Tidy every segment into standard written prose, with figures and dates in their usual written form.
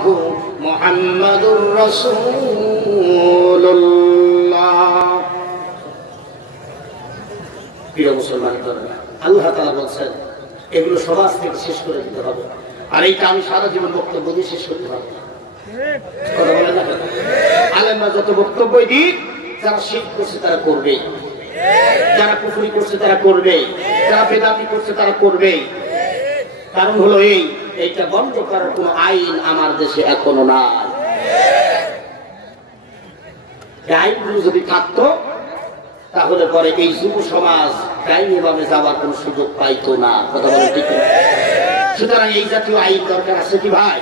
ইল্লাল্লাহু মুহাম্মাদুর রাসূলুল্লাহ। প্রিয় মুসলমান, আল্লাহ তাআলা বলছেন এগুলো সমাজ থেকে শেষ করে দিতে হবে। আর এইটা আমি সারা জীবন বক্তব্য দিয়ে শেষ করতে পারবো না। কথা বলেন না? আলেমরা যত বক্তব্যই দিক, যারা শিরক করছে তারা করবে, যারা কুফরি করছে তারা করবে, যারা বেদাতি করছে তারা করবে। কারণ হলো এইটা বন্ধ করার কোন আইন আমার দেশে এখনো নাই। আইনগুলো যদি থাকতো তাহলে পরে এই যুব সমাজ ডাইনিভাবে যাওয়ার কোন সুযোগ পাইতো না। কথা বলেন ঠিক না? সুতরাং এই জাতীয় আইন দরকার আছে কি ভাই?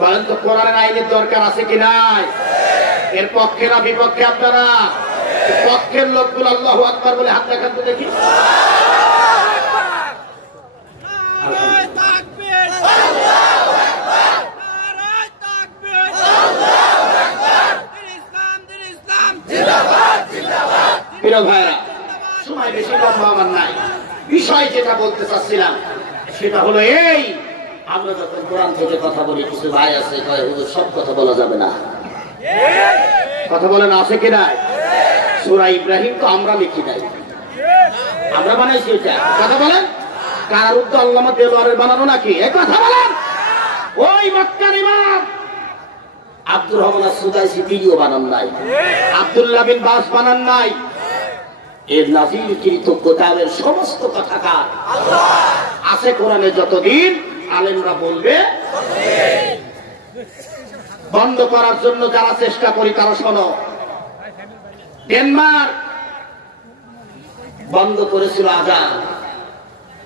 বলেন তো, কোরআনের আইনের দরকার আছে কি নাই? এর পক্ষে না বিপক্ষে আপনারা? পক্ষের লোকগুলো আল্লাহু আকবার বলে হাত দেখান তো দেখি। ভাইরা, সময় বেশি লম্বা আমার নাই। বিষয় যেটা বলতে চাচ্ছিলাম সেটা হলো আমরা যখন কোরআন থেকে কথা বলি, কিছু ভাই আছে সব কথা বলা যাবে না। কথা বলেন আছে কি নাই? সূরা ইব্রাহিম তো আমরা লিখি নাই, আমরা বানাইছি এটা। কথা বলেন, কার উদ্দ আল্লামা দেওয়ারের বানানো নাকি? এই কথা বলেন। ওই মক্কার ইমাম আব্দুর রহমান সুদাইসি তিনিও বানান নাই, আব্দুল্লাহ বিন বাস বানান নাই। এর নাযিলকৃত কিতাবের সমস্ত কথাকার আছে কোরআনে। যতদিন আলেমরা বলবে বন্ধ করার জন্য যারা চেষ্টা করি তারা শোনো। ডেনমার্ক বন্ধ করেছিল আযান,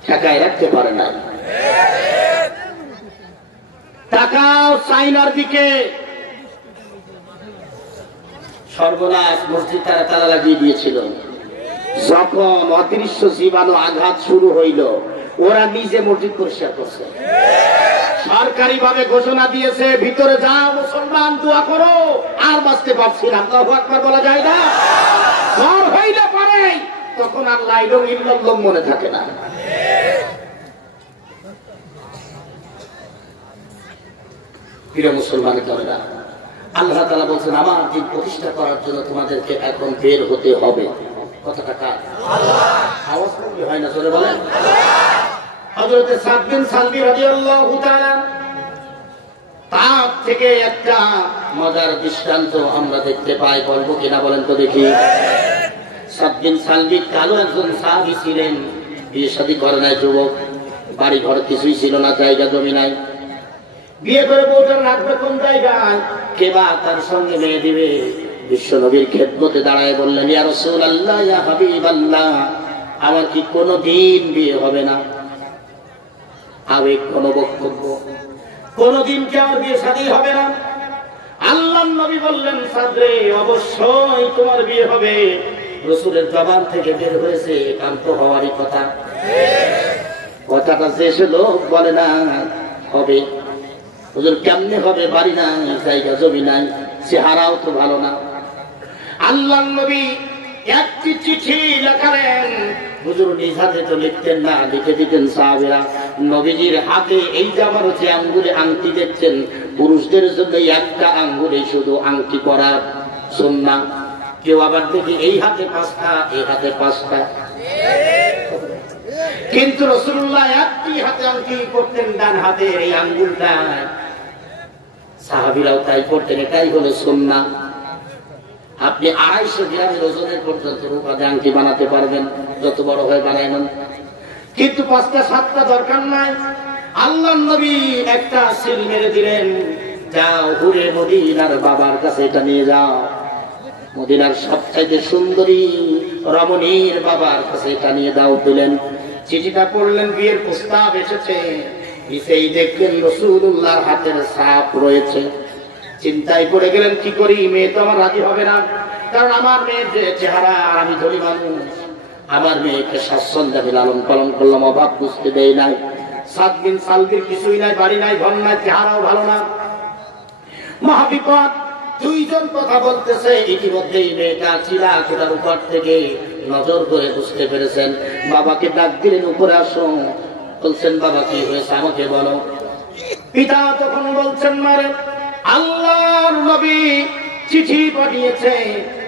ঠেকায় রাখতে পারে নাই। তাকাও চাইনার দিকে, সর্বনাশ, মসজিদ তারা তালা লাগিয়ে দিয়েছিল। যখন অদৃশ্য জীবাণু আঘাত শুরু হইল, ওরা নিজে মসজিদ পরিষ্কার করছে। সরকারি ভাবে ঘোষণা দিয়েছে, ভিতরে যাও মুসলমান, দোয়া করো। আর বাঁচতে পারছিলাম, আল্লাহু আকবার বলা যায় না? জ্বর হইলে পারে তখন আর লা ইলাহা ইল্লাল্লাহ মনে থাকে না। প্রিয় মুসলমানের দলেরা, আল্লাহ তাআলা বলছেন আমার দিন প্রতিষ্ঠা করার জন্য তোমাদেরকে এখন বের হতে হবে। কথাটা কার? আওয়াজ করলে হয় না, জোরে বলেন। হযরত সাদ বিন সালবি রাদিয়াল্লাহু তাআলা, তার থেকে একটা মজার দৃষ্টান্ত আমরা দেখতে পাই, বলবো কিনা বলেন তো দেখি। সাদ বিন সালবি কালো একজন সাহাবী ছিলেন, বিয়ে শাদী করে নাই, যুবক, বাড়ি ঘর কিছুই ছিল না, জায়গা জমি নাই। বিয়ে করে বউটা রাখবে কোন জায়গায়? কে বা তার সঙ্গে মেয়ে দিবে? বিশ্ব নবীর খেদমতে দাঁড়ায় বললেন, ইয়া রাসূলুল্লাহ, ইয়া হাবিবাল্লাহ, আমার কি কোনদিন বিয়ে হবে না? আবেগ কোন বক্তব্য, কোনদিন কি আমার বিয়ে শাদী হবে না? আল্লাহর নবী বললেন, সাদরে, অবশ্যই তোমার বিয়ে হবে। রাসূলের জবান থেকে বের হয়েছে একান্ত হওয়ারই কথা। কথাটা শেষ হলো, বলে না হবে। হুজুর কেমনে হবে? বাড়ি নাই, জায়গা জমি নাই, চেহারাও তো ভালো না। আল্লাহর নবী একটি চিঠি লেখালেন। হুজুর নিজ হাতে তো লিখতেন না, লিখে দিতেন সাহাবীরা। নবীজির হাতে এই যে আমার যে আঙ্গুলে আংটি দেখছেন, পুরুষদের জন্য একটা আঙ্গুলে শুধু আংটি করা সুন্নাহ। কেউ আবার দেখি এই হাতে 5টা, এই হাতে 5টা। কিন্তু রাসূলুল্লাহ একটি হাতে আংটি করতেন, ডান হাতে এই আঙ্গুলটা। সাহাবীরাও তাই করতেন, এটাই হলো সুন্নাহ। আপনি 250 গ্রামের ওজনের পর্যন্ত রূপাতে আংটি বানাতে পারবেন, যত বড় হয় বানায় নেন, কিন্তু 5টা 7টা দরকার নাই। আল্লাহর নবী একটা সিল মেরে দিলেন, যাও ঘুরে মদিনার বাবার কাছে এটা নিয়ে যাও। মদিনার সবচাইতে সুন্দরী রমণীর বাবার কাছে এটা নিয়ে দাও দিলেন। চিঠিটা পড়লেন, বিয়ের প্রস্তাব এসেছে। নিচেই দেখলেন রাসূলুল্লাহর হাতের ছাপ রয়েছে। চিন্তায় পড়ে গেলেন, কি করি? মেয়ে তো আমার রাজি হবে না, কারণ আমার মেয়ের যে চেহারা, আমি ধনী মানুষ, আমার মেয়েকে স্বাচ্ছন্দ্যে আমি লালন পালন করলাম, অভাব বুঝতে দেয় নাই। সাদ বিন সালবির কিছুই নাই, বাড়ি নাই, ঘর নাই, চেহারাও ভালো না, মহাবিপদ। দুইজন কথা বলতেছে, ইতিমধ্যেই মেয়েটা চিলা কোটার উপর থেকে নজর করে বুঝতে পেরেছেন। বাবাকে ডাক দিলেন, উপরে আসো। বলছেন, বাবা কি হয়েছে আমাকে বলো। পিতা তখন বলছেন, মারে আল্লাহর নবী চিঠি পাঠিয়েছে,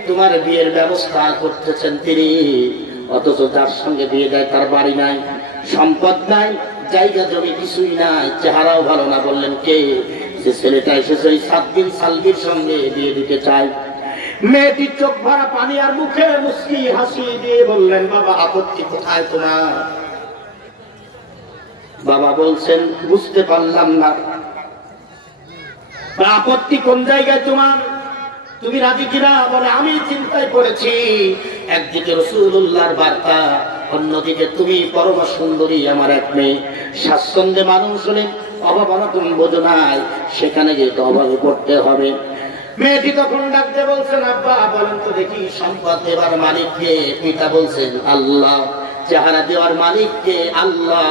তোমার বিয়ের ব্যবস্থা করতেছেন তিনি, অথচ যার সঙ্গে বিয়ে দেয় তার বাড়ি নাই, সম্পদ নাই, জায়গা জমি কিছুই নাই, চেহারাও ভালো না। বললেন, কে? যে ছেলেটা এসেছে ওই 7 দিন সালবির সঙ্গে বিয়ে দিতে চাই। মেয়েটির চোখ ভরা পানি আর মুখে মুস্কি হাসি দিয়ে বললেন, বাবা আপত্তি কোথায় তোমার? বাবা বলছেন, বুঝতে পারলাম না, আপত্তি কোন জায়গায় তোমার? তুমি রাজি কিনা? বলে, আমি চিন্তায় পড়েছি, একদিকে রাসূলুল্লাহর বার্তা, অন্যদিকে তুমি পরম সুন্দরী আমার এক মেয়ে, স্বাচ্ছন্দ্যে মানুষ হলে অভাব অনটন বোঝো নাই, সেখানে গিয়ে তো অভাবে পড়তে হবে। মেয়েটি তখন ডাকতে বলছেন, আব্বা বলেন তো দেখি, সম্পদ দেওয়ার মালিককে? পিতা বলছেন, আল্লাহ। চেহারা দেওয়ার মালিককে? আল্লাহ।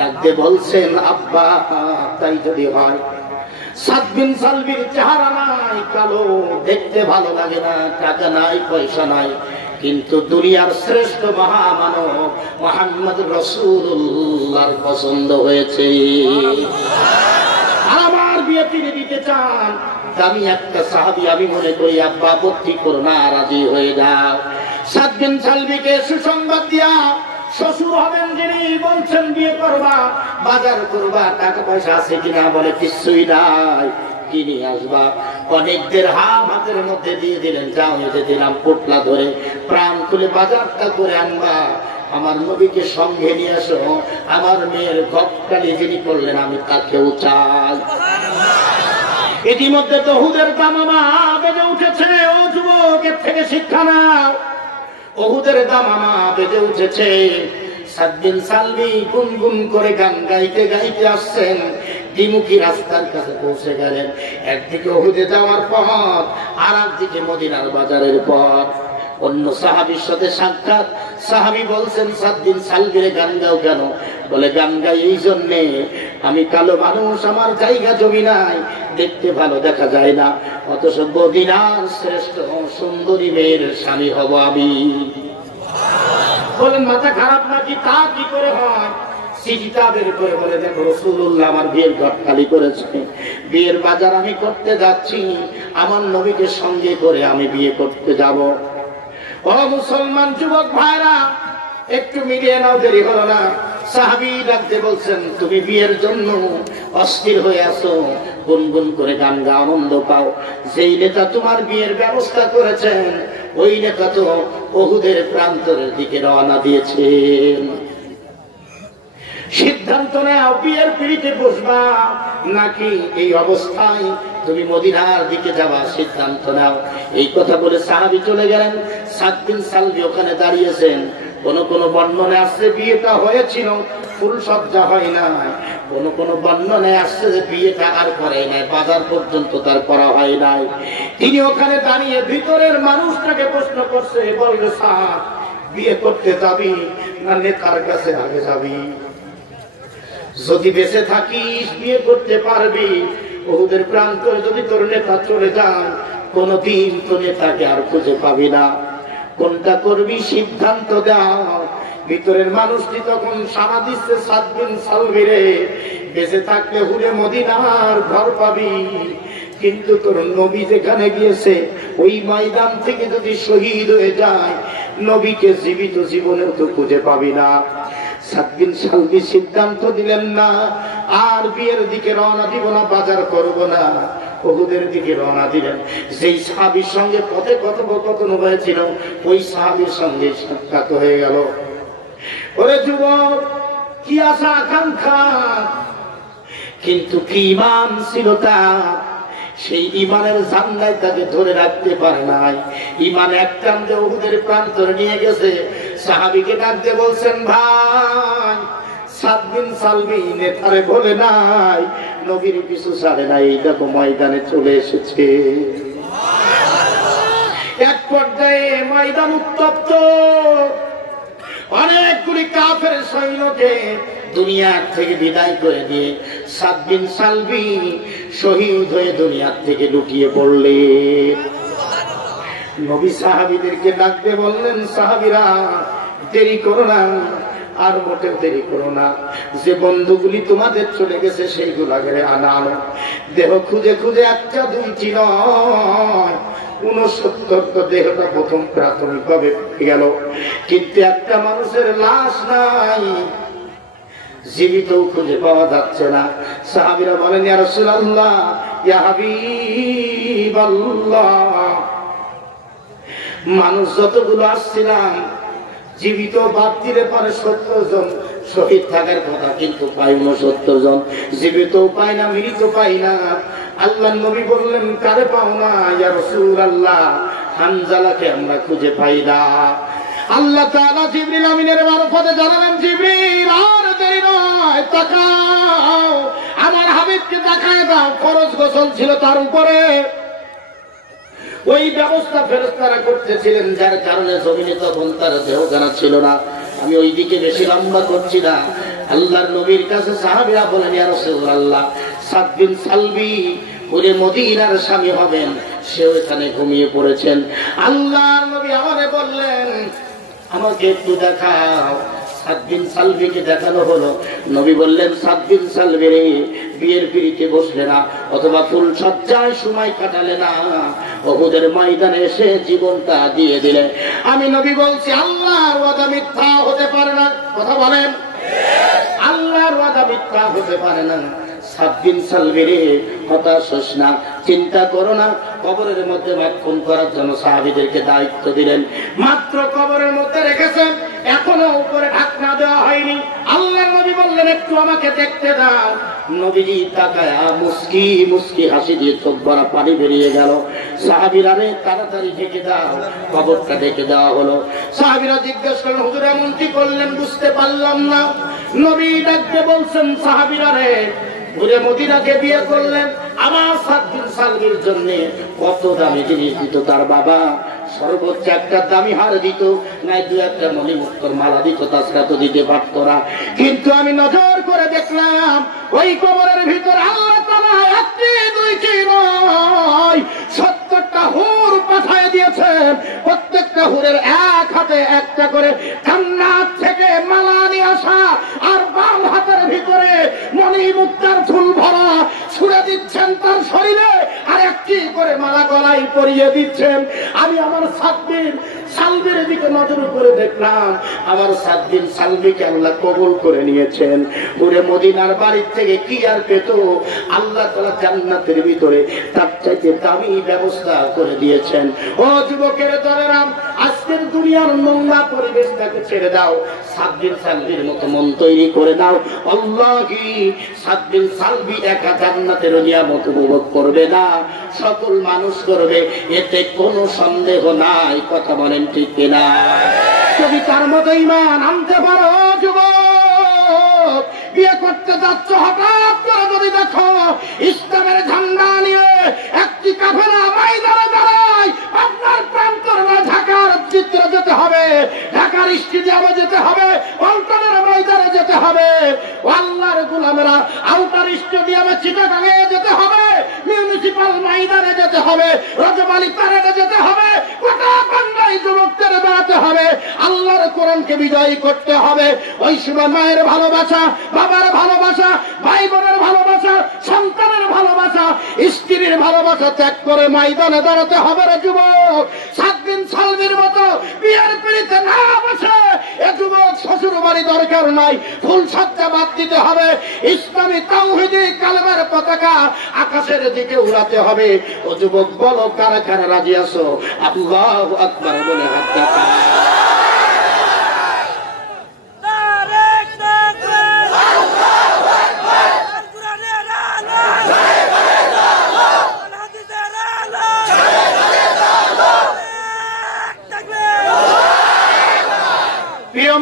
ডাকতে বলছেন, আব্বা তাই যদি হয়, 7 বিন সালবির চেহারা নাই, কালো, দেখতে ভালো লাগে না, টাকা নাই, পয়সা নাই, কিন্তু দুনিয়ার শ্রেষ্ঠ মহামানব মুহাম্মদ রাসূলুল্লাহর পছন্দ হয়েছে, আমার বিয়ে তিনি দিতে চান। আমি একটা সাহাবী, আমি মনে করি আব্বা আপত্তি করো না, রাজি হয়ে যাও। 7 বিন সালবিকে সুসংবাদ দিয়া শ্বশুর হবেন যিনি বলছেন, বিয়ে করবা, বাজার করবা, টাকা পয়সা আছে কিনা? বলে, কিছুই নাই, কিনে আসবা। অনেকদের হাতের মধ্যে দিয়ে দিলেন, যাও এতে দিলাম পোটলা ধরে, প্রাণ খুলে বাজারটা করে আনবা, আমার নবীকে সঙ্গে নিয়ে আসো, আমার মেয়ের গপকালি যিনি করলেন আমি তাকেও চাই। ইতিমধ্যে তো উহুদের দামামা বেজে উঠেছে। ও যুবক, এর থেকে শিক্ষা নাও, উহুদের দামামা বেজে উঠেছে। 7 বিন সালবি গুনগুন করে গান গাইতে গাইতে আসছেন, দ্বিমুখী রাস্তার কাছে পৌঁছে গেলেন। একদিকে উহুদে যাওয়ার পথ, আর একদিকে মদিনার বাজারের পথ। অন্য সাহাবীর সাথে সাক্ষাৎ। সাহাবী বলছেন, 7 বিন সালবির গান গাও কেন? বলে, গান গাই এই জন্যে, আমি কালো মানুষ, আমার জায়গা জমি নাই, দেখতে ভালো দেখা যায় না, অথচ মদিনার শ্রেষ্ঠ সুন্দরী মেয়ের স্বামী হব আমি। বলেন, মাথা খারাপ নাকি? তা কি করে হয়? চিঠিটা বের করে বলে, দেখো রাসূলুল্লাহ আমার বিয়ের ঘর খালি করেছে, বিয়ের বাজার আমি করতে যাচ্ছি, আমার নবীকে সঙ্গে করে আমি বিয়ে করতে যাব। ও মুসলমান যুবক ভাইরা, একটু মিলিয়ে নাও, দেরি হলো না। সাহাবী ডাকতে বলছেন, তুমি বিয়ের জন্য অস্থির হয়ে আছো, গুনগুন করে গান গা, আনন্দ পাও। যেই নেতা তোমার বিয়ের ব্যবস্থা করেছেন, ওই নেতা তো উহুদের প্রান্তরের দিকে রওনা দিয়েছেন। সিদ্ধান্ত নাও, বিয়ের পিড়িতে বসবা নাকি এই অবস্থায় তুমি মদিনার দিকে যাবা, সিদ্ধান্ত নাও। এই কথা বলে সাহাবী চলে গেলেন। 7 বিন সালবি ওখানে দাঁড়িয়েছেন। কোন কোন বর্ণনায় আসছে বিয়েটা হয়েছিল, ফুল সজ্জা হয় না। কোন কোন বর্ণনায় আসছে যে বিয়েটা আর করে নাই, বাজার পর্যন্ত তার করা হয় নাই। তিনি ওখানে দাঁড়িয়ে ভিতরের মানুষটাকে প্রশ্ন করছে, বলবে, স্যার বিয়ে করতে যাবি না নেতার কাছে আগে যাবি? যদি বেঁচে থাকিস বিয়ে করতে পারবি, উহুদের প্রান্তরে যদি তোর নেতা চলে যায়, কোনদিন তো নেতাকে আর খুঁজে পাবি না। কোনটা করবি সিদ্ধান্ত দাও। ভিতরের মানুষটি তখন সারা দিচ্ছে, 7 বিন সালবিরে, বেঁচে থাকলে হুরে মদিনার ঘর পাবি, কিন্তু তোর নবী যেখানে গিয়েছে ওই ময়দান থেকে যদি শহীদ হয়ে যায়, নবীকে জীবিত জীবনেও তো খুঁজে পাবি না। 7 বিন সালবি সিদ্ধান্ত দিলেন, না আর বিয়ের দিকে রওনা দিব না, বাজার করব না, উহুদের দিকে রওনা দিলেন। যেই সাহাবীর সঙ্গে পথে কথোপকথন হয়েছিল, ওই সাহাবীর সঙ্গে সাক্ষাৎ হয়ে গেল। ওরে যুবক, কি আশা আকাঙ্ক্ষা, কিন্তু কি ঈমান ছিল তার, সেই ঈমানের ঝান্ডায় তাকে ধরে রাখতে পারে নাই। ঈমান এক টানতে উহুদের প্রান্তরে নিয়ে গেছে। সাহাবীকে ডাকতে বলছেন, ভাই 7 বিন সালবি নেতারে বলে নাই, নবীর পিছু ছাড়ে নাই, এই দেখো ময়দানে চলে এসেছে। এক পর্যায়ে ময়দান উত্তপ্ত, অনেকগুলি কাফের সৈন্যকে দুনিয়ার থেকে বিদায় করে দিয়ে 7 বিন সালবি শহীদ হয়ে দুনিয়ার থেকে লুটিয়ে পড়লেন। নবী সাহাবীদেরকে ডাকতে বললেন, সাহাবীরা দেরি করো না, আর মোটেও দেরি করো না, যে বন্ধুগুলি তোমাদের চলে গেছে সেইগুলাকে আনো। দেহ খুঁজে খুঁজে একটা দুইটি নয়, 69 দেহটা প্রথম প্রাথমিক ভাবে গেল, কিন্তু একটা মানুষের লাশ নাই, জীবিত খুঁজে পাওয়া যাচ্ছে না। সাহাবীরা বলেন, ইয়া রাসূলুল্লাহ, ইয়া হাবিবাল্লাহ, মানুষ যতগুলো আসছিলাম জীবিত বাদ দিলে পারে 70 জন, শহীদ থাকার কথা কিন্তু পাই 69 জন, জীবিত পাই না, মৃত পাই না। আল্লাহর নবী বললেন, কারে পাও না? ইয়া রাসূলুল্লাহ, হানজালাকে আমরা খুঁজে পাই না। আল্লাহ তাআলা জিবরিল আমিনের মারফতে জানালেন, জিবরিল আর দেরি নয়, তাকাও, আমার হাবিবকে তাকায় দাও। ফরজ গোসল ছিল তার উপরে, ওই ব্যবস্থা ফেরেশতারা করতেছিলেন, যার কারণে জমিনে তখন তার দেহখানা ছিল না। আমি ওই দিকে বেশি লম্বা করছি না। আল্লাহর নবীর কাছে সাহাবীরা বলেন, ইয়া রাসূলুল্লাহ, সাদ বিন সালবি পুরে মদিনার স্বামী হবেন, সেও এখানে ঘুমিয়ে পড়েছেন। আল্লাহর নবী আমারে বললেন, আমাকে একটু দেখাও। সাদ বিন সালবিকে দেখানো হলো। নবী বললেন, সাদ বিন সালবি রে, বিয়ের পিড়িতে বসলে না, অথবা ফুল সজ্জায় সময় কাটালে না, উহুদের ময়দানে এসে জীবনটা দিয়ে দিলে। আমি নবী বলছি, আল্লাহর ওয়াদা মিথ্যা হতে পারে না। কথা বলেন, আল্লাহর ওয়াদা মিথ্যা হতে পারে না। সাদ বিন সালবি রে, হতাশ হোস না, চিন্তা করো না। কবরের মধ্যে মাখন করার জন্য সাহাবীদেরকে দায়িত্ব দিলেন, মাত্র কবরের মধ্যে রেখেছেন, এখনো উপরে ঢাকনা দেওয়া হয়নি। আল্লাহর নবী বললেন, একটু আমাকে দেখতে দাও। নবীজি তাকায়া মুস্কি মুস্কি হাসি দিয়ে চোখ ভরা পানি বেরিয়ে গেল। সাহাবীরা রে, তাড়াতাড়ি ঢেকে দাও। কবরটা ঢেকে দেওয়া হলো। সাহাবীরা জিজ্ঞেস করলেন, হুজুর এমন কি করলেন, বুঝতে পারলাম না। নবী ডাকতে বলছেন, সাহাবীরা রে, ঘুরে মদিনাকে বিয়ে করলেন, আমার সাদ বিন সালবির জন্য কত দামি জিনিস দিত তার বাবা। সর্বোচ্চ একটা দামি হার দিত, নাই দু একটা মণিমুক্তর মালা দিত, তাছাড়া তো দিতে পারত না। কিন্তু আমি নজর করে দেখলাম, ওই কবরের ভিতর আল্লাহ তাআলা একটি দুইটি নয়, 70টা হুর পাঠিয়ে দিয়েছেন। প্রত্যেকটা হুরের এক হাতে একটা করে জান্নাত থেকে মালা নিয়ে আসা, আর বাম হাতের ভিতরে মণিমুক্তার ফুল ভরা ছুড়ে দিচ্ছেন তার শরীরে, আর একটি করে মালা গলায় পরিয়ে দিচ্ছেন। আমি আমার সাদ বিন সালবির দিকে নজর করে দেখলাম, আমার সাদ বিন সালবিকে আল্লাহ কবুল করে নিয়েছেন। পুরে মদিনার বাড়ির থেকে কি আর পেত? আল্লাহ তাআলা জান্নাতের ভিতরে তার চাইতে দামি ব্যবস্থা করে দিয়েছেন। ও যুবকের দলেরা, আজকের দুনিয়ার নোংরা পরিবেশটাকে ছেড়ে দাও, সাদ বিন সালবির মতো মন তৈরি করে দাও। আল্লাহি, সাদ বিন সালবি একা জান্নাতের নিয়ামত উপভোগ করবে না, সকল মানুষ করবে, এতে কোনো সন্দেহ নাই। কথা বলেন ঠিক কিনা? যদি তার মতো ঈমান আনতে পারো যুবক, বিয়ে করতে যাচ্ছ, হঠাৎ করে যদি দেখো ইসলামের ঝান্ডা নিয়ে একটি কাফেলা ময়দানে দাঁড়ায়, আপনার প্রান্তরে ঢাকার চিত্র যেতে হবে, ঢাকার স্টেডিয়ামে যেতে হবে, পল্টনের ময়দানে যেতে হবে, আল্লাহর গোলামেরা আউটার স্টেডিয়ামে চিটাগাঙে যেতে হবে, মিউনিসিপাল ময়দানে যেতে হবে, রজবালি প্যারেডে যেতে হবে, গোটা বাংলায় যুবকদের বেড়াতে হবে, আল্লাহর কোরআনকে বিজয়ী করতে হবে। ওই সময় মায়ের ভালোবাসা, বাবার ভালোবাসা, ভাই বোনের ভালোবাসা, সন্তানের ভালোবাসা, স্ত্রীর ভালোবাসা ত্যাগ করে ময়দানে দাঁড়াতে হবে রে যুবক। সাদ বিন সালবির মতো বিয়ের পিড়িতে না বসে এ যুবক শ্বশুর বাড়ি দরকার নাই, ফুল সজ্জা বাদ দিতে হবে, ইসলামী তাওহীদি কালেমার পতাকা আকাশের দিকে উড়াতে হবে। ও যুবক, বলো কারা কারা রাজি আছো? আল্লাহু আকবার বলে হাত দেখা।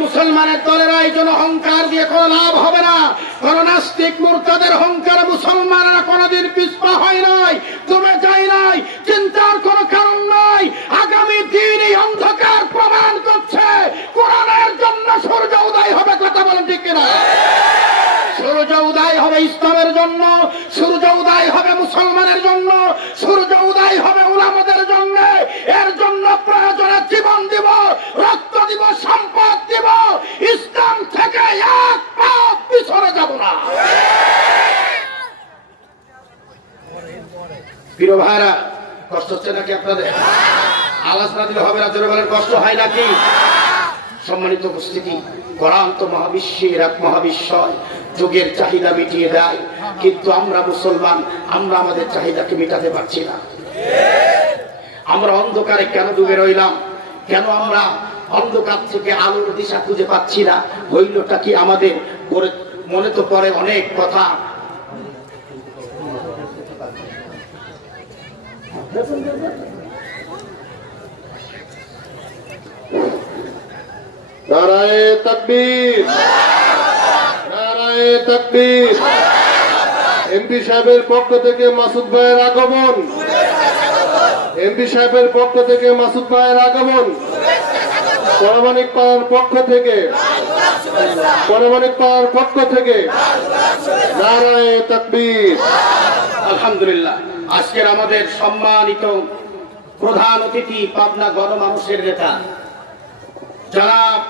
মুসলমানের দলেরা এই জন্য অহংকার দিয়ে কোনো লাভ হবে না। কোন নাস্তিক মুরতাদের অহংকার মুসলমানরা কোনদিন পিছপা হয় নাই, কমে যায় নাই, চিন্তার কোন কারণ নাই। আগামী দিন এই অন্ধকার প্রমাণ করছে কোরআনের জন্য সূর্য উদয় হবে। কথা বলেন ঠিক কিনা? সূর্য উদয় হবে ইসলামের জন্য, সূর্য উদয় হবে মুসলমানের জন্য, সূর্য উদয় হবে উলামাদের জন্য। এর জন্য প্রয়োজনে জীবন দিব, রক্ত দিব, সম্পদ দিব, ইসলাম থেকে এক পা পিছনে যাব না। প্রিয় ভাইরা, কষ্ট হচ্ছে নাকি আপনাদের? আওয়াজ না দিলে হবে না, জোরে বলেন কষ্ট হয় নাকি? সম্মানিত উপস্থিতি, কোরআন তো মহাবিশ্বের এক মহাবিশ্বয়, যুগের চাহিদা মিটিয়ে দেয়, কিন্তু আমরা মুসলমান, আমরা আমাদের চাহিদাকে মেটাতে পারছি না। আমরা অন্ধকারে কেন ডুবে রইলাম? কেন আমরা অন্ধকার থেকে আলোর দিশা খুঁজে পাচ্ছি না? হইলটা কি আমাদের? মনে তো পড়ে অনেক কথা। নারায়ে তাকবীর, নারায়ে তাকবীর। এমপি সাহেবের পক্ষ থেকে মাসুদ ভাইয়ের আগমন, এমপি সাহেবের পক্ষ থেকে মাসুদ ভাইয়ের আগমন। পরমাণিক পাড়ার পক্ষ থেকে, পরমাণিক পাড়ার পক্ষ থেকে নারায়ে তাকবীর। আলহামদুলিল্লাহ, আজকের আমাদের সম্মানিত প্রধান অতিথি পাবনা গণমানুষের নেতা জনাব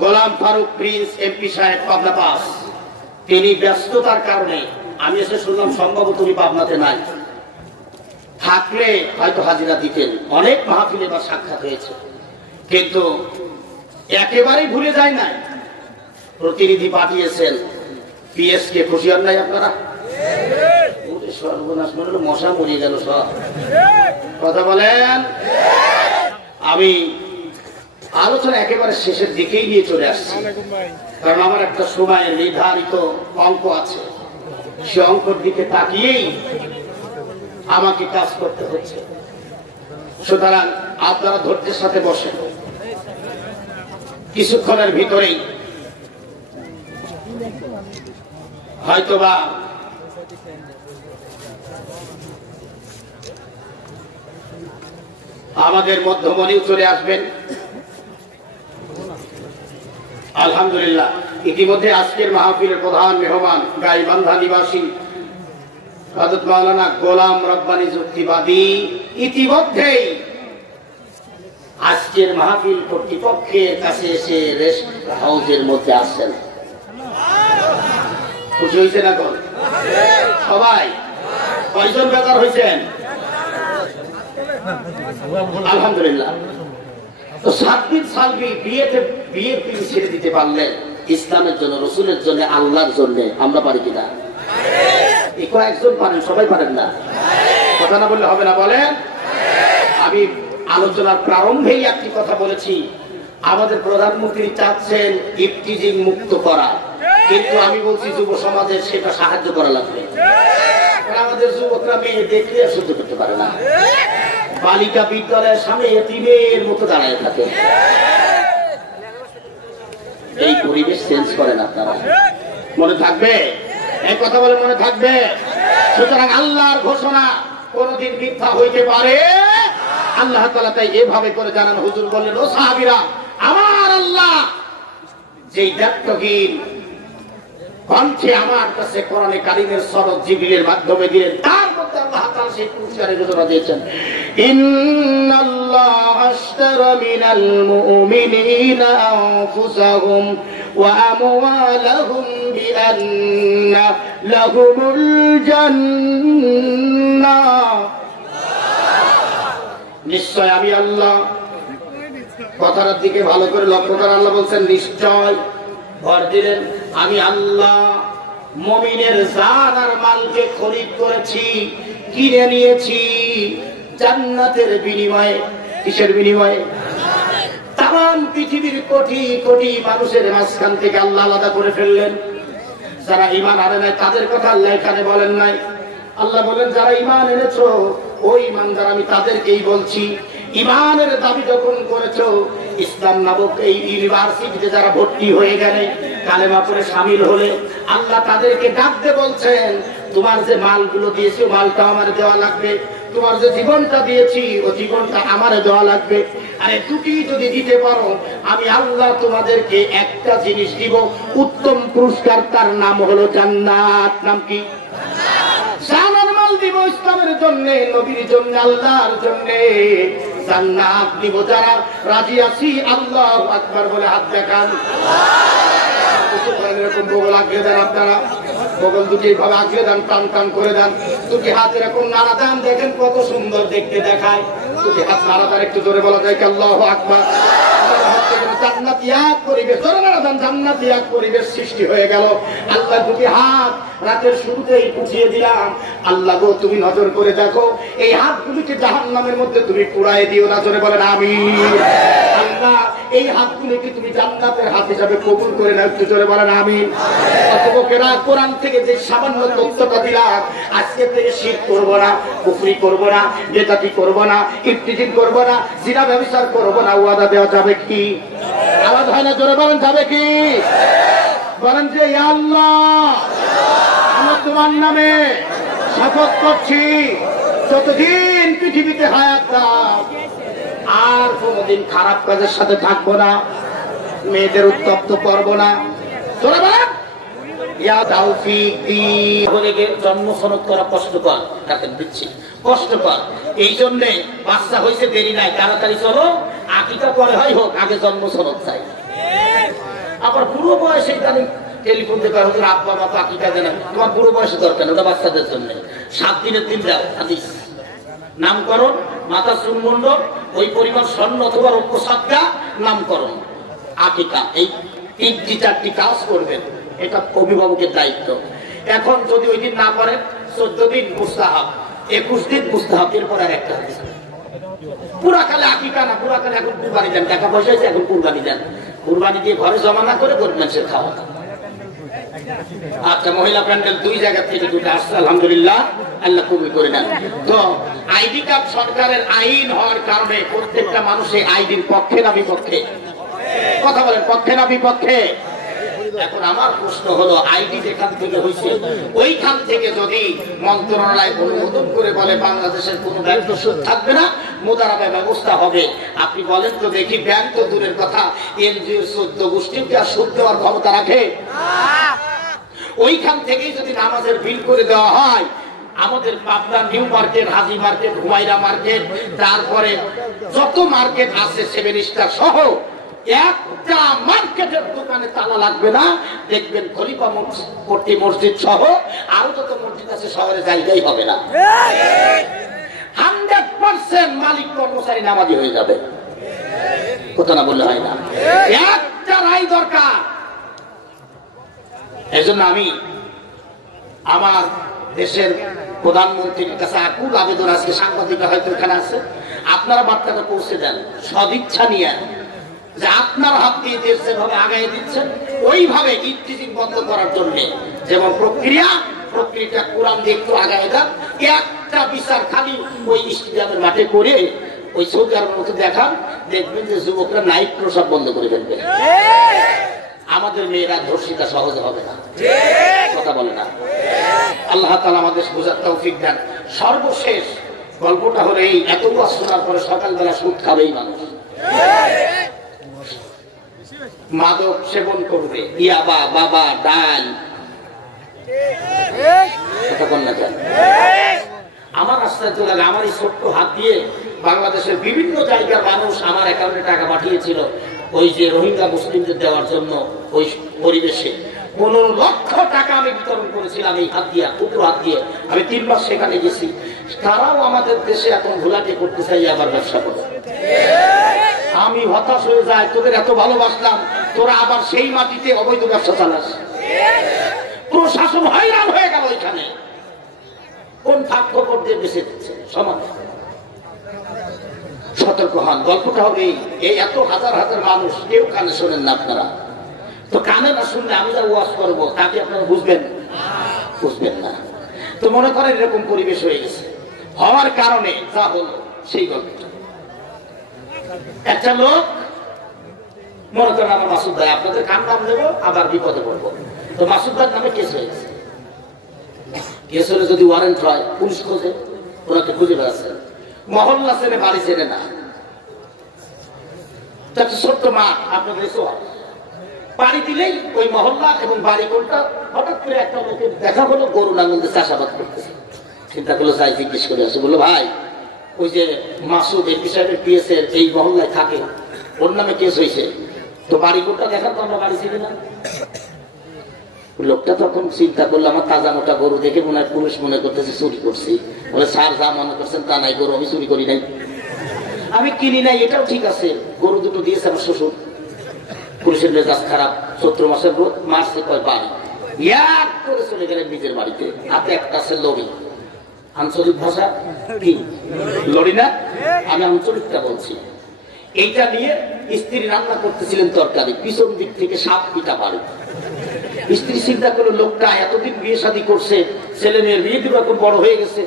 গোলাম ফারুক প্রিন্স এমপি সাহেব পাবনা পাস, তিনি ব্যস্ততার কারণে, আমি এসে শুনলাম সম্ভবত তুমি পাবনাতে নাই, থাকলে হয়তো হাজিরা দিতেন। অনেক মাহফিলে বা সাক্ষাৎ হয়েছে, কিন্তু একেবারেই ভুলে যায় নাই। প্রতিনিধি পাঠিয়েছেন পিএসকে, খুশি হন নাই আপনারা? সর্বনাশ, মনে হলো মশা মরিয়ে গেল সব। কথা বলেন। আমি আলোচনা একেবারে শেষের দিকেই নিয়ে চলে আসছি, কারণ আমার একটা সময়ের নির্ধারিত অঙ্ক আছে, সে অঙ্কের দিকে তাকিয়েই আমাকে কাজ করতে হচ্ছে। সুতরাং আপনারা ধৈর্যের সাথে বসেন, কিছুক্ষণের ভিতরেই হয়তোবা আমাদের মধ্যমণিও চলে আসবেন। আলহামদুলিল্লাহ, ইতিমধ্যে আজকের মাহফিলের প্রধান মেহমান গাইবান্ধা নিবাসী হযরত মাওলানা গোলাম রব্বানী যুক্তিবাদী ইতিমধ্যেই আজকের মাহফিল কর্তৃপক্ষের কাছে এসে রেস্ট হাউসের মধ্যে আসছেন। খুশি হয়েছে না? কোন সবাই কয়জন বেকার হয়েছেন? আলহামদুলিল্লাহ। তো 7 দিন সালবি বিয়ে তিনি ছেড়ে দিতে পারলেন ইসলামের জন্য, রসুলের জন্য, আল্লাহর জন্য। আমরা পারি কিনা? এই কয়েকজন পারেন, সবাই পারেন না। কথা না বললে হবে না, বলেন। আমি আলোচনার প্রারম্ভেই একটি কথা বলেছি, আমাদের প্রধানমন্ত্রী চাচ্ছেন ইফটিজিং মুক্ত করা, কিন্তু আমি বলছি যুব সমাজের সেটা সাহায্য করা লাগবে। আমাদের যুবকরা মেয়ে দেখলে সহ্য করতে পারে না, বালিকা বিদ্যালয়ের সামনে এতিমের মতো দাঁড়ায় থাকে। এই পরিবেশ চেঞ্জ করেন আপনারা, মনে থাকবে? এই কথা বলে মনে থাকবে? সুতরাং আল্লাহর ঘোষণা কোনদিন মিথ্যা হইতে পারে? আল্লাহ তাআলা তাই এভাবে করে জানান। হুজুর বললেন, ও সাহাবীরা, আমার আল্লাহ যেই দায়িত্বহীন কণ্ঠে আমার কাছে কোরআনে কারীমের সনদ জিবরিলের মাধ্যমে দিলেন, তার মধ্যে আল্লাহ তাআলা সেই পুরস্কারের ঘোষণা দিয়েছেন, ইন্নাল্লাহা আশতারা মিনাল মুমিনিনা আনফুসাহুম ওয়া আমওয়ালাহুম বিআন্না লাহুমুল জান্নাহ। নিশ্চয় আমি আল্লাহ, কথার দিকে ভালো করে লক্ষ্য করে, আল্লাহ বলছেন নিশ্চয়, ভর দিলেন, আমি আল্লাহ মুমিনের জান আর মালকে খরিদ করেছি, কিনে নিয়েছি জান্নাতের বিনিময়ে। কিসের বিনিময়ে? তাম পৃথিবীর কোটি কোটি মানুষের মাঝখান থেকে আল্লাহ আলাদা করে ফেললেন। যারা ঈমান আনে নাই তাদের কথা আল্লাহ এখানে বলেন নাই। আল্লাহ বলেন, যারা ঈমান এনেছো ওই ঈমানদার আমি তাদেরকেই বলছি। ঈমানের দাবি যখন করেছো, ইসলাম নামক এই ইউনিভার্সিটিতে যারা ভর্তি হয়ে গেলে, কালেমা পড়ে শামিল হলে, আল্লাহ তাদেরকে ডাকতে বলছেন, তোমার যে মালগুলো দিয়েছি ও মালটা আমার দেওয়া লাগবে, তোমার যে জীবনটা দিয়েছি ও জীবনটা আমার দেওয়া লাগবে। আরে দুটি যদি দিতে পারো, আমি আল্লাহ তোমাদেরকে একটা জিনিস দিব, উত্তম পুরস্কার, তার নাম হলো জান্নাত। নাম কি? জানার মাল দিব ইসলামের জন্য, নবীর জন্য, আল্লাহর জন্য। জান্নাত দিব। যারা রাজি আছি আল্লাহু আকবার বলে হাত দেখান। এরকম বগল আগলে দেন, আপনারা বগল দুটি এইভাবে আগলে দেন, টান টান করে দেন, দুটি হাত এরকম নাড়া দেন, দেখেন কত সুন্দর দেখতে দেখায়। দুটি হাত নাড়া দেন, একটু জোরে বলা যায় কি আল্লাহু আকবার। জান্নাতি এক পরিবেশ, জোরে নাড়া দেন, জান্নাতি এক পরিবেশ সৃষ্টি হয়ে গেল। আল্লাহ দুটি হাত রাতের শুরুতেই উঠিয়ে দিলাম। আল্লাহ গো তুমি নজর করে দেখো, এই হাতগুলিকে জাহান্নামের মধ্যে তুমি পুড়ায় দিও না, জোরে বলেন আমিন। আল্লাহ এই হাতগুলিকে তুমি জান্নাতের হাত হিসাবে কবুল করে নাও, একটু জোরে বলেন আমিন। অতঃপর কোরআন থেকে যে সামান্য তথ্যটা দিলাম, আজকে থেকে শিরক করব না, কুফরি করব না, বেদাতি করব না, ইফতিজিন করব না, জিনা ব্যভিচার করব না, ওয়াদা দেওয়া যাবে কি? আওয়াজ হয় না, জোরে বলেন যাবে কি? বলেন যে ইয়া আল্লাহ, আমি তোমার নামে শপথ করছি, যতদিন পৃথিবীতে হায়াত দাও আর কোনদিন খারাপ কাজের সাথে থাকবো না, মেয়েদের উত্তপ্ত করবো না। তোরা বলেন জন্ম সনদ করা কষ্টকর, তাদের দিচ্ছি কষ্টকর। এই জন্যে বাচ্চা হয়েছে দেরি নাই, তাড়াতাড়ি চলো, আকিকা পরে হয় হোক, আগে জন্ম সনদ চাই। আবার বুড়ো বয়সে জানি টেলিফোন থেকে আব্বা মা আকিকা দেন, তোমার বুড়ো বয়সে দরকার, ওটা বাচ্চাদের জন্য। 7 দিনের দিন যাও, হাদিস নামকরণ, মাথা চুনমুন্ডন, ওই পরিমাণ স্বর্ণ অথবা রৌপ্য সাদকা, নামকরণ, আকিকা, এই 3-4টি কাজ করবেন, এটা অভিভাবকের দায়িত্ব। এখন যদি ওই দিন না করেন, 14 দিন মুস্তাহাব, 21 দিন মুস্তাহাব, এরপর আর একটা পুরাকালে আকিকা না, পুরাকালে এখন কুরবানি দেন, টাকা পয়সা হয়েছে এখন কুরবানি দেন, কুরবানি দিয়ে ঘরে জমা না করে গরিব মানুষের খাওয়া। আচ্ছা, মহিলা প্যান্ডেল 2 জায়গা থেকে 2টা আসছে, আলহামদুলিল্লাহ, আল্লাহ কবুল করে নেন। তো আইডি কার্ড সরকারের আইন হওয়ার কারণে প্রত্যেকটা মানুষের আইডির পক্ষে না বিপক্ষে? কথা বলেন, পক্ষে না বিপক্ষে? এখন আমার প্রশ্ন হলো, আইডি যেখান থেকে হয়েছে ওইখান থেকে যদি মন্ত্রণালয় অনুমোদন করে বলে বাংলাদেশের কোনো ব্যাংক সুদ থাকবে না, মোদারাবা ব্যবস্থা হবে, আপনি বলেন তো দেখি, ব্যাংক তো দূরের কথা, এনজিও 14 গোষ্ঠীকে আর সুদ দেওয়ার ক্ষমতা রাখে? ওইখান থেকেই যদি নামাজের বিল করে দেওয়া হয়, আমাদের পাবনা নিউ মার্কেট, হাজি মার্কেট, হুমায়রা মার্কেট, তারপরে যত মার্কেট আছে 7 স্টার সহ, একটা মার্কেটের দোকানে তালা লাগবে না, দেখবেন খলিফা মসজিদ সহ আরো যত মসজিদ আছে শহরে জায়গাই হবে না। 100% মালিক কর্মচারী নামাজি হয়ে যাবে, কথা না বললে হয় না। একটা রায় দরকার। এই জন্য আমি আমার দেশের প্রধানমন্ত্রীর কাছে আকুল আবেদন, আজকে সাংবাদিকরা হয়তো এখানে আছে, আপনারা বার্তাটা পৌঁছে দেন সদিচ্ছা নিয়ে, যে আপনার হাত দিয়ে দেশ যেভাবে আগায় দিচ্ছেন ওইভাবে ইফতিজিং বন্ধ করার জন্য যেমন প্রক্রিয়াটা কোরআন দিয়ে একটু আগায় দেন। একটা বিচার খালি ওই স্টেডিয়ামের মাঠে করে ওই সৌদি আরবের মতো দেখান, দেখবেন যে যুবকরা নাইট প্রসাব বন্ধ করে ফেলবে। আমাদের মেয়েরা ধর্ষিতা সহজে হবে না, কথা বলে না। আল্লাহ তাআলা আমাদের বোঝার তৌফিক দেন। সর্বশেষ গল্পটা হলো এই, এত ওয়াজ শোনার পরে সকালবেলা সুদ খাবেই মানুষ, মাদক সেবন করবে, ইয়াবা, বাবা, ডাল, আমার রাস্তায় চলে গেল। আমার এই ছোট্ট হাত দিয়ে বাংলাদেশের বিভিন্ন জায়গার মানুষ আমার অ্যাকাউন্টে টাকা পাঠিয়েছিল, ওই যে রোহিঙ্গা মুসলিমদের দেওয়ার জন্য। ওই পরিবেশে 15 লক্ষ টাকা আমি বিতরণ করেছিলাম এই হাত দিয়ে, দুটো হাত দিয়ে। আমি 3 মাস সেখানে গেছি। তারাও আমাদের দেশে এখন ঘোলাটে করতে চাই, আবার ব্যবসা করে। আমি হতাশ হয়ে যাই, তোদের এত ভালোবাসলাম, তোরা আবার সেই মাটিতে অবৈধ ব্যবসা চালাস। প্রশাসন হয়রান হয়ে গেল এখানে, কোন থাক্য দিয়ে বেঁচে দিচ্ছে সমাজ। সতর্ক হন। গল্পটা হবে এই, এত হাজার হাজার মানুষ, কেউ কানে শোনেন না আপনারা। তো কানে না শুনলে আমি যা ওয়াজ করবো তাকে আপনারা বুঝবেন না। তো মনে করেন এরকম পরিবেশ হয়ে গেছে, হওয়ার কারণে যা হলো সেই গল্পটা। একটা লোক মনে করেন আমার মাসুদ ভাই, আপনাদের কান নাম দেবো, আবার বিপদে পড়বো। তো মাসুদ ভাইয়ের নামে কেস হয়ে গেছে। কেস হলে যদি ওয়ারেন্ট হয়, পুলিশ খোঁজে, ওনাকে খুঁজে বেড়াচ্ছে, মহল্লা ছেড়ে বাড়ি ছেড়ে না। ছোট্ট মাঠ আপনাদের বাড়ি দিলেই ওই মহল্লা এবং বাড়ি কোনটা, হঠাৎ করে একটা লোকের দেখা হলো গরু নাঙ্গল চাষাবাদ করতেছে। চিন্তা করলো, যাই জিজ্ঞেস করে আসে, বললো ভাই ওই যে মাসুদ এমপি সাহেবের পিএসের এই মহল্লায় থাকে, ওর নামে কেস হয়েছে, তো বাড়ি কোনটা দেখা তো আমরা বাড়ি ছিলি না। লোকটা তখন চিন্তা করলো আমার তাজা মোটা গরু দেখে মনে হয় পুলিশ মনে করতেছে চুরি করছি। বলে স্যার যা মনে করছেন তা নাই, গরু আমি চুরি করি নাই, আমি কিনি নাই, এটাও ঠিক আছে। গরু দুটো দিয়েছে আমার শ্বশুর। পুলিশের মেজাজ খারাপ, 17 মাসের রোদ, মারছে কয় বাড়ি, এক করে চলে গেলেন নিজের বাড়িতে। হাতে একটা আছে লড়ি, আঞ্চলিক ভাষা কি লড়ি না, আমি আঞ্চলিকটা বলছি। এইটা নিয়ে স্ত্রী রান্না করতেছিলেন তরকারি, পিছন দিক থেকে সাপ পিটা বাড়ি। স্ত্রী চিন্তা করলো লোকটা এতদিন বিয়ে শাদী করছে, ছেলে মেয়ের বিয়ে দিবা খুব বড় হয়ে গেছে,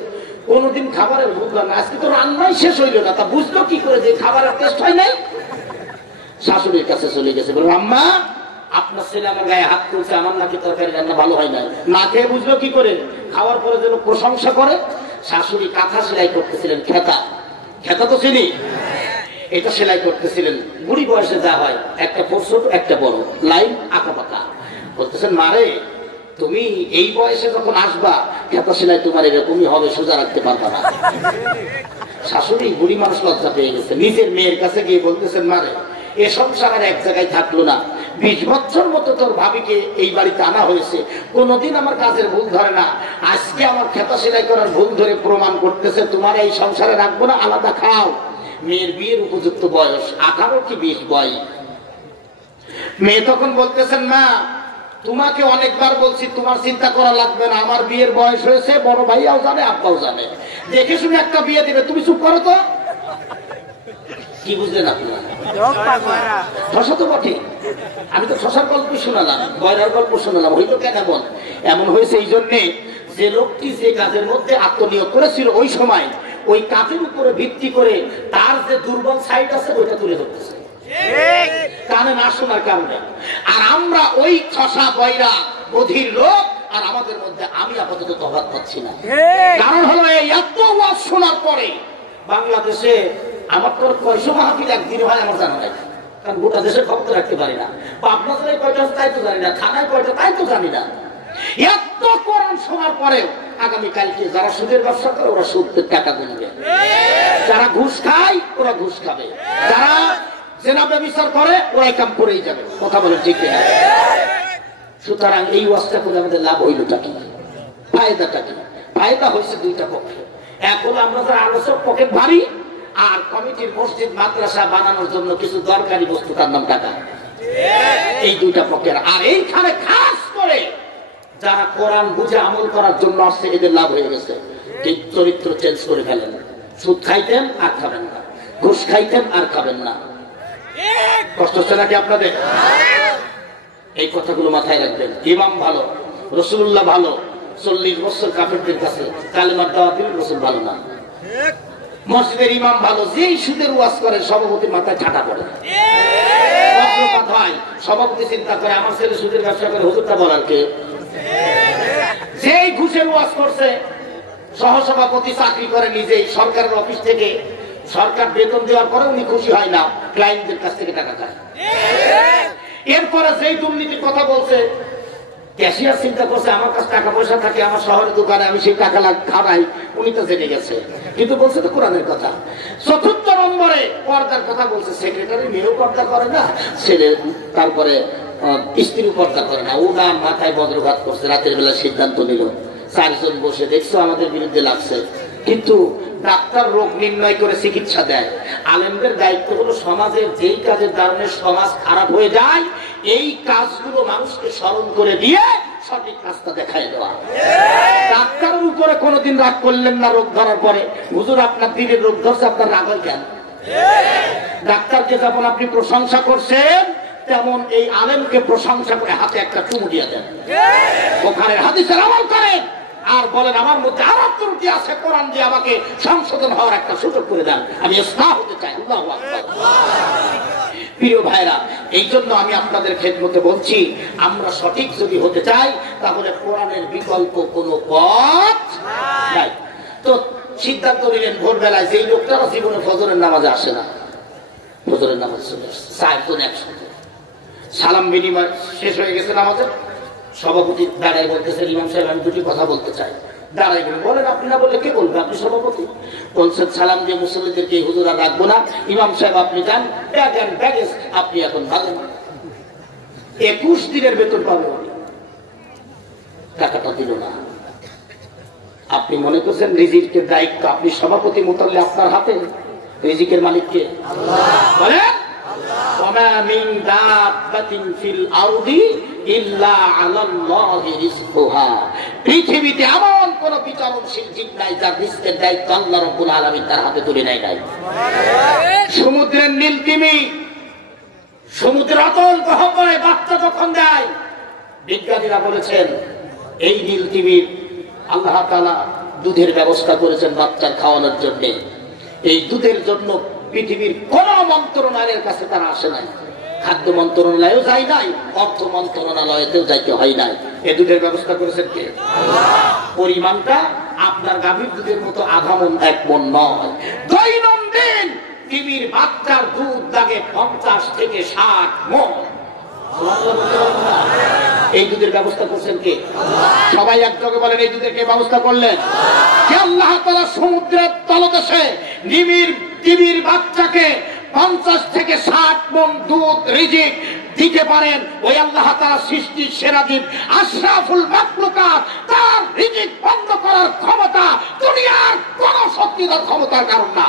কোনদিন খাবারের বুঝলাম না, আজকে তো রান্নাই শেষ হইল না, তা বুঝলো কি করে যে খাবারের টেস্ট হয় নাই। শাশুড়ির কাছে চলে গেছে, বলল আম্মা আপনার ছেলে আমার গায়ে হাত তুলছে, আমার নাকি তরকারি রান্না ভালো হয় না। না খেয়ে বুঝলো কি করে, খাওয়ার পরে যেন প্রশংসা করে। শাশুড়ি কাঁথা সেলাই করতেছিলেন, খেতা, খেতা তো চিনি, এটা সেলাই করতেছিলেন। বুড়ি বয়সে যা হয়, একটা ছোট একটা বড় লাইন আঁকা পাকা। বলতেছেন মারে তুমি এই বয়সে যখন আসবা, খেতা সেলাই তোমার এরকমই হবে, সোজা রাখতে পারবা না। শাশুড়ি বুড়ি মানুষ লজ্জা পেয়ে গেছে, নিজের মেয়ের কাছে গিয়ে বলতেছেন মারে এ সংসার আর এক জায়গায় থাকলো না, 20 বছর মতো তোর ভাবিকে এই বাড়িতে আনা হয়েছে, কোনদিন আমার কাজের ভুল ধরে না, আজকে আমার খেতা সেলাই করার ভুল ধরে প্রমাণ করতেছে, তোমার এই সংসারে রাখবো না, আলাদা খাও। মেয়ের বিয়ের উপযুক্ত বয়স 18 কি 20 বয়স। মেয়ে তখন বলতেছেন মা তোমাকে অনেকবার বলছি তোমার চিন্তা করা লাগবে না, আমার বিয়ের বয়স হয়েছে, বড় ভাইয়াও জানে আব্বাও জানে, দেখে শুনে একটা বিয়ে দিবে, তুমি চুপ করো তো। কি বুঝলেন আপনারা? ঠসা তো বটে, আমি তো ঠসার গল্প শোনালাম, বয়রার গল্প শোনালাম, হয়তো কেন এমন হয়েছে এই জন্যে যে লোকটি যে কাজের মধ্যে আত্মনিয়োগ করেছিল ওই সময় ওই কাজের উপরে ভিত্তি করে তার যে দুর্বল সাইড আছে ওইটা তুলে ধরতেছে কানে না শোনার কারণে। আর আমরা ওই ঠসা বয়রা বধির লোক, আর আমাদের মধ্যে আমি আপাতত তফাৎ পাচ্ছি না। কারণ হলো এই এত ওয়াজ শোনার পরে বাংলাদেশে আমার তো 600 মাহফিল একদিন হয় আমার জানা নাই, কারণ গোটা দেশের খবর রাখতে পারি না, পাবনা জেলায় কয়টা তাই তো জানি না, থানায় কয়টা তাই তো জানি না। এত কোরআন শোনার পরেও আগামীকালকে যারা সুদের ব্যবসা করে ওরা সুদের টাকা গুনবে, যারা ঘুষ খায় ওরা ঘুষ খাবে, যারা জেনা ব্যবচার করে ওরাই কাম করেই যাবে। কথা বলে ঠিক না? সুতরাং এই ওয়াজটা করে আমাদের লাভ হইলটা কি, ফায়দাটা কি? ফায়দা হয়েছে দুইটা পক্ষে। এক হলো আমরা যারা আলোচক পকেট ভারী, আর কমিটির মসজিদ মাদ্রাসা বানানোর জন্য কিছু দরকারি বস্তু, তার নাম টাকা। এই দুইটা পক্ষের। আর এইখানে খাস করে যারা কোরআন বুঝে আমল করার জন্য আসছে এদের লাভ হয়ে গেছে। এই চরিত্র চেঞ্জ করে ফেলেন, সুদ খাইতেন আর খাবেন না, ঘুষ খাইতেন আর খাবেন না। কষ্ট হচ্ছে নাকি আপনাদের? এই কথাগুলো মাথায় রাখবেন। ইমাম ভালো, রাসূলুল্লাহ ভালো, 40 বছর কাফেরদের কাছে কালেমার দাওয়াত দিলেন, রাসূল ভালো না। মসজিদের ইমাম ভালো, যেই সুদের ওয়াজ করে সভাপতির মাথায় ঠাটা পড়ে, বজ্রপাত হয়। সভাপতি চিন্তা করে আমার ছেলে সুদের ব্যবসা করে, হুজুরটা বলার কে? যেই ঘুষের ওয়াজ করছে সহসভাপতি চাকরি করে নিজেই সরকারের অফিস থেকে, সরকার বেতন দেওয়ার পরে উনি খুশি হয় না, ক্লায়েন্টদের কাছ থেকে টাকা চায়। এরপরে যেই দুর্নীতির কথা বলছে, ক্যাশিয়ার চিন্তা করছে আমার কাছে টাকা পয়সা থাকে, আমার শহরের দোকানে আমি সেই টাকা খাওয়াই, উনি তো জেনে গেছে, কিন্তু বলছে তো কোরআনের কথা। ৪র্থ নম্বরে পর্দার কথা বলছে, সেক্রেটারি মেয়েও পর্দা করে না, ছেলে তারপরে স্ত্রী পর্দা করে না, ও না মাথায় বজ্রঘাত করছে, রাতের বেলা সিদ্ধান্ত নিল, 4 জন বসে দেখছো আমাদের বিরুদ্ধে লাগছে। কিন্তু ডাক্তার রোগ নির্ণয় করে চিকিৎসা দেয়, আলেমদের দায়িত্ব হলো সমাজের যেই কাজের কারণে সমাজ খারাপ হয়ে যায় এই কাজগুলো মানুষকে স্মরণ করে দিয়ে সঠিক রাস্তা দেখায় দেওয়া। ডাক্তারের উপরে কোনোদিন রাগ করলেন না রোগ ধরার পরে, হুজুর আপনার দিনের রোগ ধরছে, আপনার রাগ হয় কেন? ডাক্তারকে যেমন আপনি প্রশংসা করছেন তেমন এই আলেমকে প্রশংসা করে হাতে একটা চুমু দিয়ে দেন, ওখানে হাদিসের আমল করেন, আর বলেন আমার মধ্যে আরো ত্রুটি আছে, কোরআন দিয়ে আমাকে সংশোধন হওয়ার একটা সুযোগ করে দেন, আমি ইসলাহ হতে চাই। আল্লাহু আকবার। প্রিয় ভাইরা, এই জন্য আমি আপনাদের খেদমতে বলছি, আমরা সঠিক যদি হতে চাই তাহলে কোরআনের বিকল্প কোনো পথ নাই। তো সিদ্ধান্ত নিলেন ভোরবেলায়, যেই লোকটা জীবনে ফজরের নামাজে আসে না, ফজরের নামাজ চলে আসছে, 4 জন একসাথে সালাম বিনিময় শেষ হয়ে গেছে নামাজের। সভাপতি দাঁড়াই বলতেছেন, ইমাম সাহেব আমি দুটি কথা বলতে চাই। দাঁড়াই বলেন, আপনি না বললে কে বলবে? আপনি সভাপতি। বলছেন সালাম দিয়ে মুসল্লিদেরকে হুজুর আর রাখবো না, ইমাম সাহেব আপনি যান, আপনি এখন ভালো 21 দিনের বেতন পাবেন। টাকাটা দিল না। আপনি মনে করছেন রিজিকের দায়িত্ব আপনি সভাপতি মোতালে আপনার হাতে, রিজিকের মালিককে বলে ওয়া মিন দাব্বাতিন ফিল আরদি ইল্লা আলাল্লাহি রিজকুহা। পৃথিবীতে এমন কোন বিচরণশীল জীব নাই যার রিজকের দায়িত্ব আল্লাহ রাব্বুল আলামিন তার হাতে তুলে নেয় নাই। সমুদ্রের নীল তিমি সমুদ্রের অতল গহ্বরে বাচ্চা যখন দেয়, বিজ্ঞানীরা বলেছেন এই নীল তিমির আল্লাহ তাআলা দুধের ব্যবস্থা করেছেন বাচ্চার খাওয়ানোর জন্য। এই দুধের জন্য পৃথিবীর কোন মন্ত্রণালয়ের কাছে তারা আসে নাই, খাদ্য মন্ত্রণালয়েও যায় নাই, অর্থ মন্ত্রণালয়েতেও যাইতে হয় নাই। এই দুধের ব্যবস্থা করেছেন কে? পরিমাণটা আপনার গাভীর দুধের মতো আধা মণ 1 মণ নয়। দৈনন্দিন তিমির বাচ্চার দুধ লাগে 50 থেকে 60 মণ। এই দুধের ব্যবস্থা করছেন কে? সবাই একযোগে বলেন এই দুধের কে ব্যবস্থা করলেন? কে? আল্লাহ তাআলা সমুদ্রের তলদেশে তিমির বাচ্চাকে 50 থেকে 60 মণ দুধ রিজিক দিতে পারেন। ওই আল্লাহ তাআলা সৃষ্টির সেরা জীব আশরাফুল মাখলুকাত, তার রিজিক বন্ধ করার ক্ষমতা দুনিয়ার কোন শক্তির ক্ষমতার কারণ না।